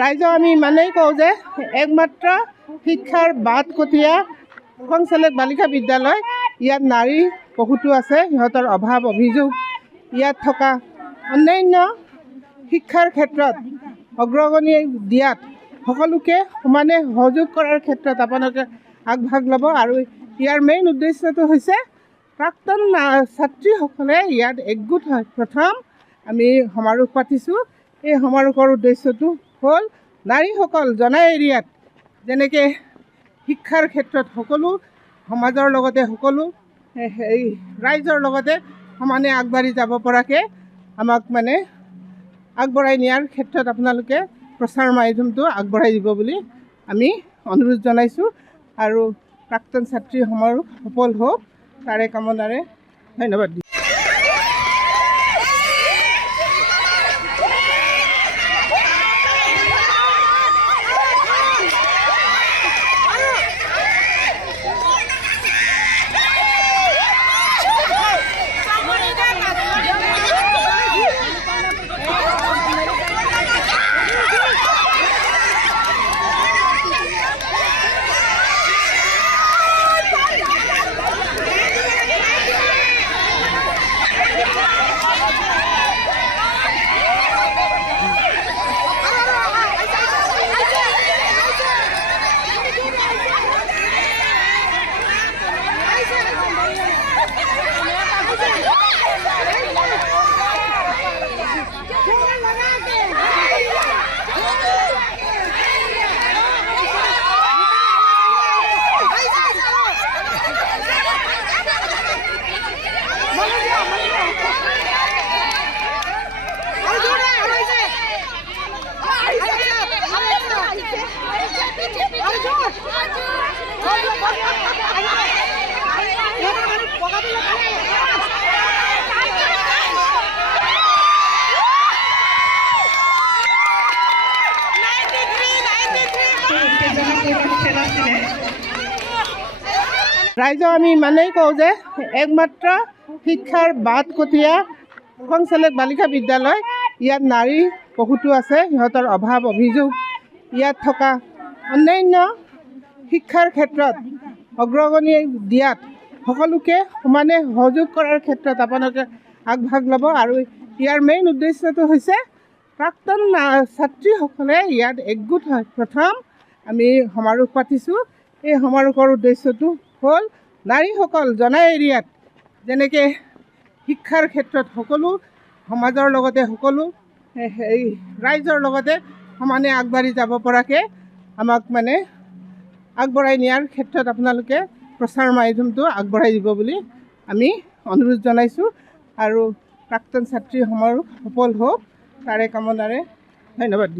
ৰাইজক আমি ইমানেই কওঁ যে একমাত্ৰ শিক্ষাৰ বাট কটীয়া চেলেক বালিকা বিদ্যালয়, ইয়াত নাৰী বহুতো আছে, সিহঁতৰ অভাৱ অভিযোগ, ইয়াত থকা অন্যান্য শিক্ষাৰ ক্ষেত্ৰত অগ্ৰগণি দিয়াত সকলোকে সমানে সহযোগ কৰাৰ ক্ষেত্ৰত আপোনালোকে আগভাগ ল'ব। আৰু ইয়াৰ মেইন উদ্দেশ্যটো হৈছে প্ৰাক্তন ছাত্ৰীসকলে ইয়াত একগোট হয়। প্ৰথম আমি সমাৰোহ পাতিছোঁ। এই সমাৰোহৰ উদ্দেশ্যটো হ'ল নাৰীসকল জনা এৰিয়াত যেনেকৈ শিক্ষাৰ ক্ষেত্ৰত সকলো সমাজৰ লগতে সকলো ৰাইজৰ লগতে সমানে আগবাঢ়ি যাব পৰাকৈ আমাক আগবঢ়াই নিয়াৰ ক্ষেত্ৰত আপোনালোকে প্ৰচাৰ মাধ্যমটো আগবঢ়াই দিব বুলি আমি অনুৰোধ জনাইছোঁ। আৰু প্ৰাক্তন ছাত্ৰী সমাৰোহ সফল হওক তাৰে কামনাৰে ধন্যবাদ দিছোঁ। ৰাইজক আমি ইমানেই কওঁ যে একমাত্ৰ শিক্ষাৰ বাট কটীয়া চেলেক বালিকা বিদ্যালয়, ইয়াত নাৰী বহুতো আছে, সিহঁতৰ অভাৱ অভিযোগ, ইয়াত থকা অন্যান্য শিক্ষাৰ ক্ষেত্ৰত অগ্ৰগণি দিয়াত সকলোকে সমানে সহযোগ কৰাৰ ক্ষেত্ৰত আপোনালোকে আগভাগ ল'ব। আৰু ইয়াৰ মেইন উদ্দেশ্যটো হৈছে প্ৰাক্তন ছাত্ৰীসকলে ইয়াত একগোট হয়। প্ৰথম আমি সমাৰোহ পাতিছোঁ। এই সমাৰোহৰ উদ্দেশ্যটো হ'ল নাৰীসকল জনা এৰিয়াত যেনেকৈ শিক্ষাৰ ক্ষেত্ৰত সকলো সমাজৰ লগতে সকলো ৰাইজৰ লগতে সমানে আগবাঢ়ি যাব পৰাকৈ আমাক আগবঢ়াই নিয়াৰ ক্ষেত্ৰত আপোনালোকে প্ৰচাৰ মাধ্যমটো আগবঢ়াই দিব বুলি আমি অনুৰোধ জনাইছোঁ। আৰু প্ৰাক্তন ছাত্ৰী সমাৰোহ সফল হওক তাৰে কামনাৰে ধন্যবাদ দিছোঁ।